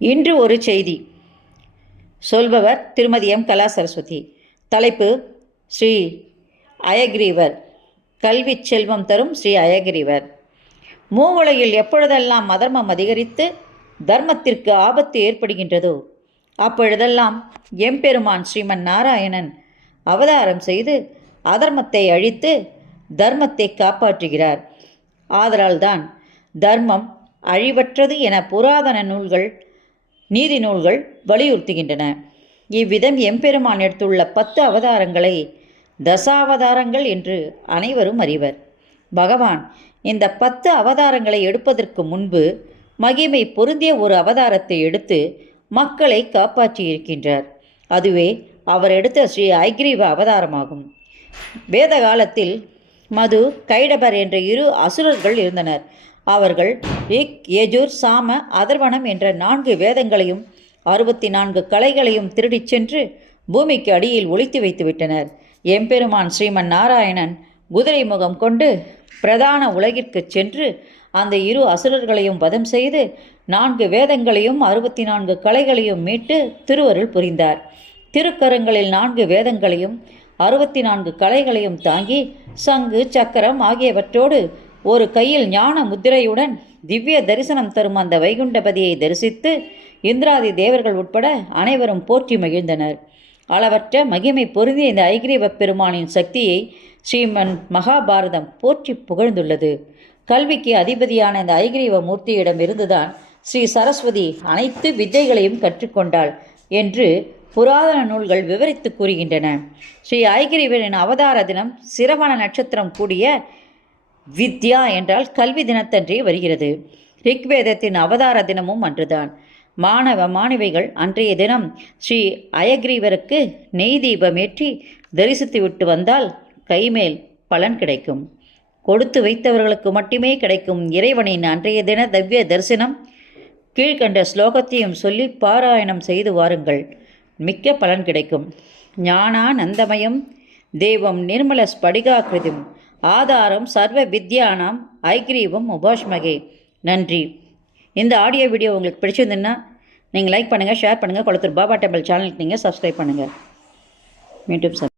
இன்று ஒரு செய்தி. சொல்பவர் திருமதி எம். கலா சரஸ்வதி. தலைப்பு ஸ்ரீ அயக்ரீவர். கல்வி செல்வம் தரும் ஸ்ரீ அயக்ரீவர். மூவுலையில் எப்பொழுதெல்லாம் அதர்மம் அதிகரித்து தர்மத்திற்கு ஆபத்து ஏற்படுகின்றதோ அப்பொழுதெல்லாம் எம்பெருமான் ஸ்ரீமன் நாராயணன் அவதாரம் செய்து அதர்மத்தை அழித்து தர்மத்தை காப்பாற்றுகிறார். ஆதலால்தான் தர்மம் அழிவற்றது என புராதன நூல்கள் நீதி நூல்கள் வலியுறுத்துகின்றன. இவ்விதம் எம்பெருமான் எடுத்துள்ள பத்து அவதாரங்களை தசாவதாரங்கள் என்று அனைவரும் அறிவர். பகவான் இந்த பத்து அவதாரங்களை எடுப்பதற்கு முன்பு மகிமை பொருந்திய ஒரு அவதாரத்தை எடுத்து மக்களை காப்பாற்றியிருக்கின்றார் அதுவே அவர் எடுத்த ஸ்ரீ ஐக்ரீவ அவதாரமாகும். வேத காலத்தில் மது கைடபர் என்ற இரு அசுரர்கள் இருந்தனர். அவர்கள் ரிக் எஜூர் சாம அதர்வனம் என்ற நான்கு வேதங்களையும் அறுபத்தி நான்கு கலைகளையும் திருடிச் சென்று பூமிக்கு அடியில் ஒளித்து வைத்துவிட்டனர். எம்பெருமான் ஸ்ரீமன் நாராயணன் குதிரை முகம் கொண்டு பிரதான உலகிற்குச் சென்று அந்த இரு அசுரர்களையும் வதம் செய்து நான்கு வேதங்களையும் அறுபத்தி நான்கு கலைகளையும் மீட்டு திருவருள் புரிந்தார். திருக்கரங்களில் நான்கு வேதங்களையும் அறுபத்தி நான்கு கலைகளையும் தாங்கி சங்கு சக்கரம் ஆகியவற்றோடு ஒரு கையில் ஞான முத்திரையுடன் திவ்ய தரிசனம் தரும் அந்த வைகுண்டபதியை தரிசித்து இந்திராதி தேவர்கள் உட்பட அனைவரும் போற்றி மகிழ்ந்தனர். அளவற்ற மகிமை பொருந்திய இந்த ஐகிரீவ பெருமானின் சக்தியை ஸ்ரீமன் மகாபாரதம் போற்றி புகழ்ந்துள்ளது. கல்விக்கு அதிபதியான இந்த ஐகிரீவ மூர்த்தியிடம் இருந்துதான் ஸ்ரீ சரஸ்வதி அனைத்து வித்தைகளையும் கற்றுக்கொண்டாள் என்று புராதன நூல்கள் விவரித்து கூறுகின்றன. ஸ்ரீ ஐகிரீவனின் அவதார தினம் சிரவண நட்சத்திரம் கூடிய வித்யா என்றால் கல்வி தினத்தன்றே வருகிறது. ரிக்வேதத்தின் அவதார தினமும் அன்றுதான். மாணவ மாணவிகள் அன்றைய தினம் ஸ்ரீ அயக்ரீவருக்கு நெய் தீபமேற்றி தரிசித்து விட்டு வந்தால் கைமேல் பலன் கிடைக்கும். கொடுத்து வைத்தவர்களுக்கு மட்டுமே கிடைக்கும் இறைவனின் அன்றைய தின தவ்ய தரிசனம். கீழ்கண்ட ஸ்லோகத்தையும் சொல்லி பாராயணம் செய்து வாருங்கள். மிக்க பலன் கிடைக்கும். ஞானா நந்தமயம் தேவம் நிர்மல ஸ்படிகாக்கிருதிம் ஆதாரம் சர்வ வித்யானாம் ஐக்ரீவம் உபாஷ்மகே. நன்றி. இந்த ஆடியோ வீடியோ உங்களுக்கு பிடிச்சிருந்துன்னா நீங்கள் லைக் பண்ணுங்கள் ஷேர் பண்ணுங்கள் கொளத்தூர் பாபா டெம்பிள் சேனலுக்கு நீங்கள் சப்ஸ்கிரைப் பண்ணுங்கள் மீண்டும் சார்